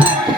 Thank you.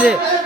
Allez